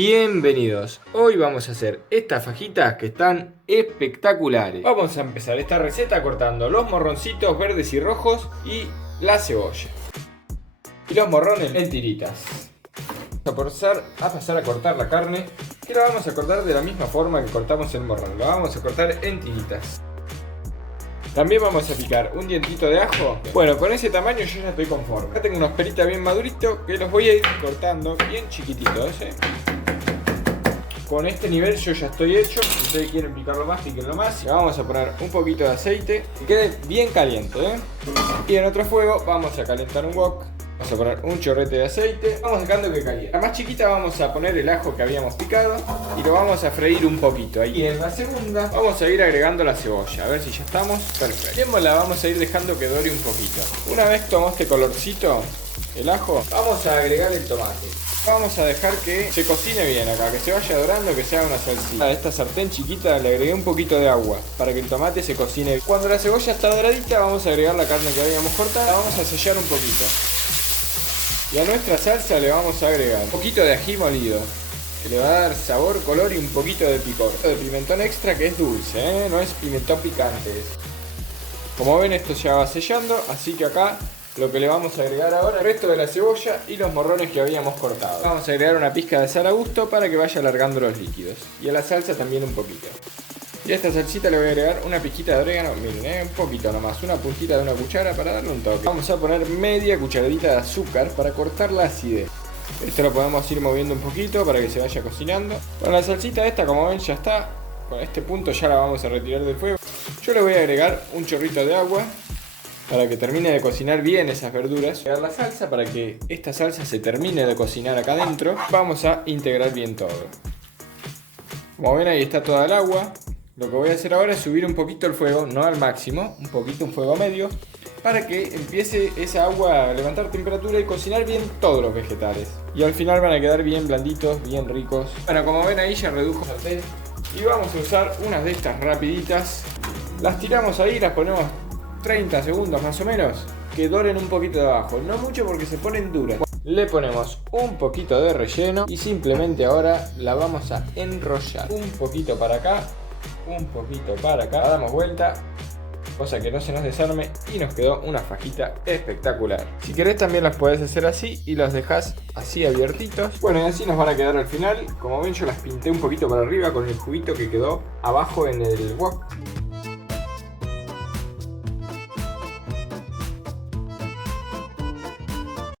Bienvenidos, hoy vamos a hacer estas fajitas que están espectaculares. Vamos a empezar esta receta cortando los morroncitos verdes y rojos y la cebolla. Y los morrones en tiritas. Vamos a pasar a cortar la carne, que la vamos a cortar de la misma forma que cortamos el morrón. La vamos a cortar en tiritas. También vamos a picar un dientito de ajo. Bueno, con ese tamaño yo ya estoy conforme. Acá tengo unos peritas bien maduritos que los voy a ir cortando bien chiquititos, Con este nivel yo ya estoy hecho. Si ustedes quieren picarlo más, píquenlo más. Le vamos a poner un poquito de aceite que quede bien caliente, Y en otro fuego vamos a calentar un wok. Vamos a poner un chorrete de aceite. Vamos dejando que caliente. La más chiquita vamos a poner el ajo que habíamos picado y lo vamos a freír un poquito ahí. Y en la segunda vamos a ir agregando la cebolla. A ver si ya estamos. Perfecto. Bien, la vamos a ir dejando que dore un poquito. Una vez tomó este colorcito el ajo, vamos a agregar el tomate. Vamos a dejar que se cocine bien acá, que se vaya dorando, que se haga una salsita. A esta sartén chiquita le agregué un poquito de agua para que el tomate se cocine bien. Cuando la cebolla está doradita vamos a agregar la carne que habíamos cortado. La vamos a sellar un poquito. Y a nuestra salsa le vamos a agregar un poquito de ají molido, que le va a dar sabor, color y un poquito de picor. De pimentón extra que es dulce, no es pimentón picante. Como ven, esto ya va sellando, así que acá lo que le vamos a agregar ahora es el resto de la cebolla y los morrones que habíamos cortado. Vamos a agregar una pizca de sal a gusto para que vaya alargando los líquidos. Y a la salsa también un poquito. Y a esta salsita le voy a agregar una pizquita de orégano, miren, un poquito nomás, una puntita de una cuchara para darle un toque. Vamos a poner media cucharadita de azúcar para cortar la acidez. Esto lo podemos ir moviendo un poquito para que se vaya cocinando. Con la salsita esta, como ven, ya está. Con este punto ya la vamos a retirar del fuego. Yo le voy a agregar un chorrito de agua para que termine de cocinar bien esas verduras. Agregar la salsa para que esta salsa se termine de cocinar acá adentro. Vamos a integrar bien todo. Como ven, ahí está toda el agua. Lo que voy a hacer ahora es subir un poquito el fuego, no al máximo, un poquito, un fuego medio, para que empiece esa agua a levantar temperatura y cocinar bien todos los vegetales. Y al final van a quedar bien blanditos, bien ricos. Bueno, como ven ahí ya redujo el sartén. Y vamos a usar unas de estas rapiditas. Las tiramos ahí, las ponemos 30 segundos más o menos, que doren un poquito de abajo. No mucho porque se ponen duras. Le ponemos un poquito de relleno y simplemente ahora la vamos a enrollar. Un poquito para acá. Un poquito para acá, damos vuelta, cosa que no se nos desarme y nos quedó una fajita espectacular. Si querés también las podés hacer así y los dejás así abiertitos. Bueno, y así nos van a quedar al final. Como ven, yo las pinté un poquito para arriba con el juguito que quedó abajo en el wok.